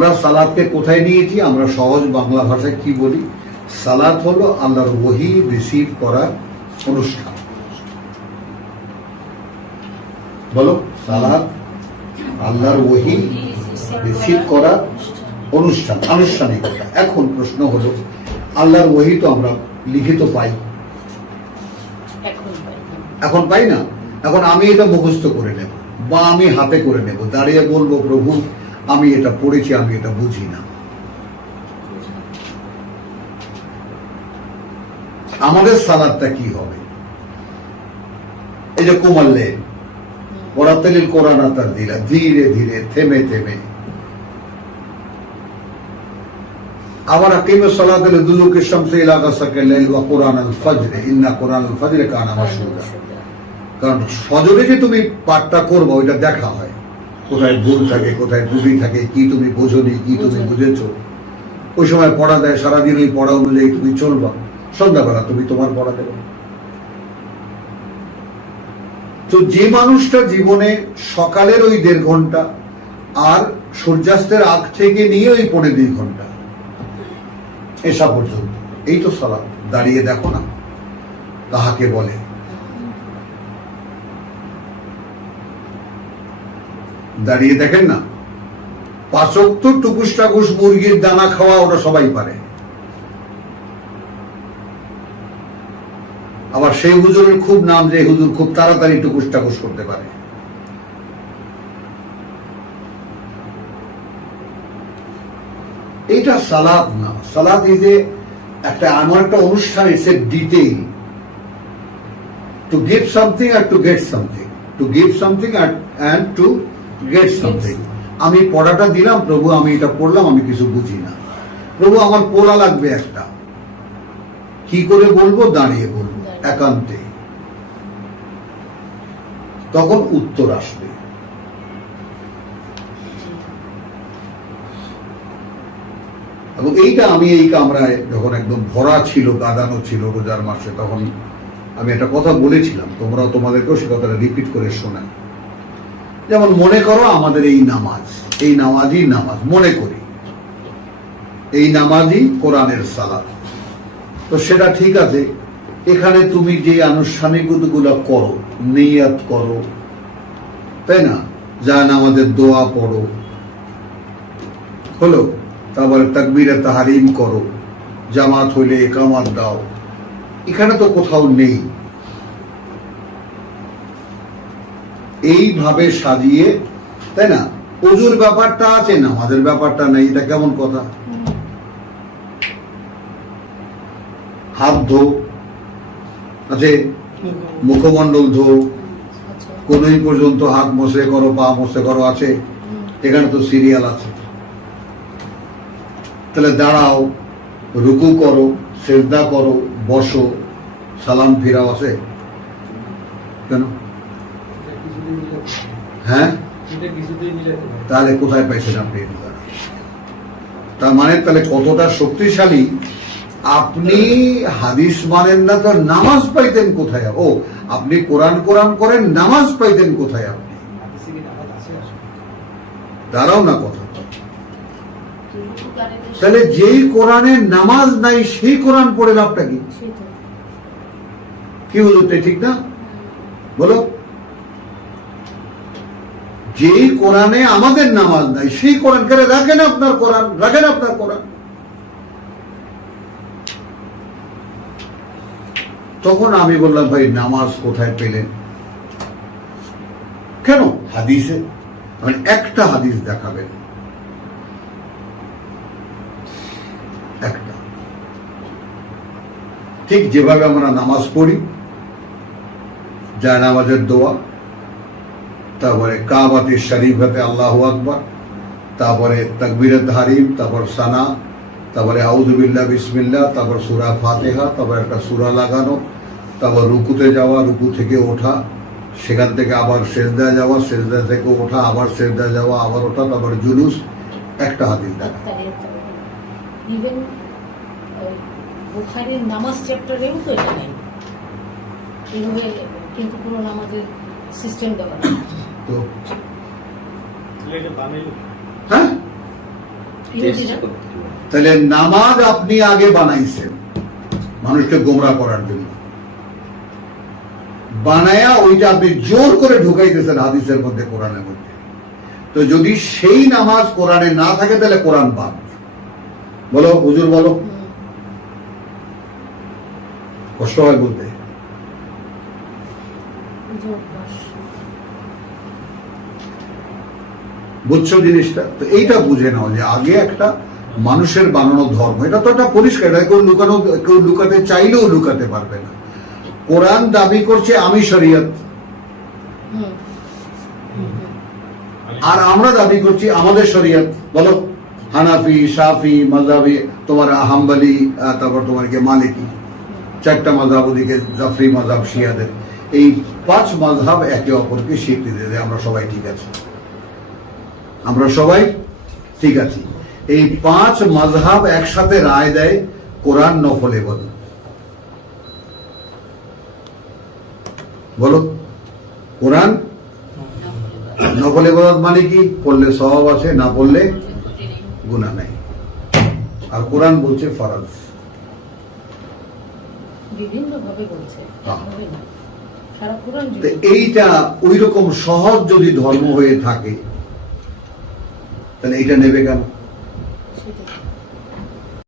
আমরা সালাদকে কোথায় নিয়েছি? আমরা সহজ বাংলা ভাষায় কি বলি? সালাদ হলো আল্লাহর ওহি রিসিভ করার অনুষ্ঠান। বলো সালাদ আল্লাহর ওহি রিসিভ করার অনুষ্ঠান আনুষ্ঠানিকতা এখন প্রশ্ন হলো, আল্লাহর ওহি তো আমরা লিখিত পাই। এখন পাই না? এখন আমি এটা মুখস্থ করে নেব, বা আমি হাতে করে নেব, দাঁড়িয়ে বলব, প্রভু আমি এটা পড়েছি, আমি এটা বুঝি না। আমাদের সালাদটা কি হবে? এই যে কুমাল্লে ওরাতালিল কোরআন তার দিলা। ধীরে ধীরে, থেমে থেমে। আবার আকিম সালাত দুলুকে শামসে ইলাকা সাকে লাইল ওয়া কোরআন আল ফজর, ইন্না কোরআন আল ফজর কানা মাশহুদা। কারণ সজরে যে তুমি পাঠটা করব, ওইটা দেখা হয়। কোথায় ভুল থাকে কোথায় ত্রুটি থাকে কি তুমি বোঝনি কি তুমি বুঝেছ? ওই সময় পড়া দেয় সারাদিন ওই পড়া অনুযায়ী তুমি চলবা। সন্ধ্যাবেলা তুমি তোমার পড়া দেবে। তো যে মানুষটা জীবনে সকালের ওই দেড় ঘণ্টা আর সূর্যাস্তের আগ থেকে নিয়ে ওই পড়ে দুই ঘণ্টা এসা পর্যন্ত। এই তো সালাদ দাঁড়িয়ে দেখো না তাহাকে বলে? দাঁড়িয়ে দেখেন না। পাচক তো টুকুস টাকুস মুরগির দানা খাওয়া ওটা সবাই পারে। আবার সেই হুজুরের খুব নাম যে হুজুর খুব তাড়াতাড়ি টুকুস টাকুস করতে পারে। এইটা সালাদ না। সালাদ এই যে একটা এমন একটা অনুষ্ঠান it's a detail to give something R to get something to give something and to get something আমি পড়াটা দিলাম প্রভু আমি এটা পড়লাম আমি কিছু বুঝি না। প্রভু আমার পড়া লাগবে একটা। কি করে বলব? দাঁড়িয়ে বলব একান্তে। তখন উত্তর আসবে। এবং এইটা আমি এই কামরায় যখন একদম ভরা ছিল গাদানো ছিল রোজার মাসে তখন আমি একটা কথা বলেছিলাম। তোমরা তোমাদেরকেও সে কথাটা রিপিট করে শোনা যেমন মনে করো আমাদের এই নামাজ, এই নামাজই নামাজ, মনে করি। এই নামাজই কোরআনের সালাদ তো সেটা ঠিক আছে, এখানে তুমি যে আনুষ্ঠানিকগুলো করো, নিয়াত করো, তাই না? যা নামাজের দোয়া পড়ো, হলো, তারপরে তাকবিরে তাহারিম করো, জামাত হইলে একামাত দাও। এখানে তো কোথাও নেই। এইভাবে সাজিয়ে, তাই না? অজুর ব্যাপারটা আছে না? আমাদের ব্যাপারটা নেই, এটা কেমন কথা? হাত ধো, আছে? মুখমণ্ডল ধো। কোনই পর্যন্ত হাত মশে করো, পা মশে করো, আছে? এখানে তো সিরিয়াল আছে। তাহলে দাঁড়াও, রুকু করো, সেজদা করো, বসো, সালাম ফিরাও আছে? কেন? হ্যাঁ? তাহলে কোথায় পাইছেন আপনি? তার মানে তাহলে কতটা শক্তিশালী আপনি হাদিস মানেন না তো নামাজ পাইতেন কোথায়? ও আপনি কোরআন কোরআন করেন নামাজ পাইতেন কোথায় আপনি? দাঁড়াও না কথা। তাহলে যেই কোরআনে নামাজ নাই সেই কোরআন পড়ে লাভটা কি। কি হলো ঠিক না? বলো। যেই কোরআনে আমাদের নামাজ নাই, সেই কোরআন কেন রাখেন আপনার কোরআন? রাখেন আপনার কোরআন? তখন আমি বললাম, ভাই, নামাজ কোথায় পেলেন? কেন? হাদিসে। মানে একটা হাদিস দেখাবেন। একটা। ঠিক যেভাবে আমরা নামাজ পড়ি যায় নামাজের দোয়া তারপরে কাবাতে শরীফাতে আল্লাহ আকবর, তারপরে তকবির হারিম তারপর সানা, তারপরে আউজুবিল্লাহ বিসমিল্লা তারপর সুরা ফাতেহা, তারপর একটা সুরা লাগানো, তারপর রুকুতে যাওয়া, রুকু থেকে ওঠা, সেখান থেকে আবার সেজদা যাওয়া, সেজদা থেকে ওঠা, আবার সেজদা যাওয়া, আবার ওঠা, তারপর জুলুস, একটা হাদিস দেখা। নামাজ চ্যাপ্টারেও তো এইভাবে কিন্তু কোনো নামাজের সিস্টেম দেওয়া তো? হ্যাঁ? তাহলে নামাজ আপনি আগে বানাইছেন মানুষকে গোমরা করার জন্য। বানায়া ওইটা আপনি জোর করে ঢুকাইতেছেন হাদিসের মধ্যে কোরআনের মধ্যে। তো যদি সেই নামাজ কোরআনে না থাকে তাহলে কোরআন বাদ। বলো হুজুর বলো। কষ্ট হয় বলতে। বুঝছ জিনিসটা? তো এইটা বুঝে নাও যে আগে একটা মানুষের বানানো ধর্ম, এটা তো একটা পরিষ্কার, এটা কেউ লুকানো, কেউ লুকাতে চাইলেও লুকাতে পারবে না। কোরআন দাবি করছে আমি শরীয়ত। আর আমরা দাবি করছি আমাদের শরীয়ত। বলো, হানাফি সাফি মাজাবি তোমার হাম্বালি তারপর তোমার কি মালিকি। চারটা মাঝহাব ওদিকে, জাফরি মাঝহাব শিয়াদের। এই পাঁচ মাঝহাব একে অপরকে স্বীকৃতি দেয় আমরা সবাই ঠিক আছি। আমরা সবাই ঠিক আছি। এই পাঁচ মাঝহাব একসাথে রায় দেয় কোরআন নফল বল বলো কোরআন নকল ইবাদত মানে কি? পড়লে স্বভাব আছে না পড়লে গুনাহ নাই। আর কোরআন বলছে ফরজ। বিভিন্ন ভাবে বলছে। এইটা ওই রকম সহজ যদি ধর্ম হয়ে থাকে তাহলে এইটা নেবে কেন।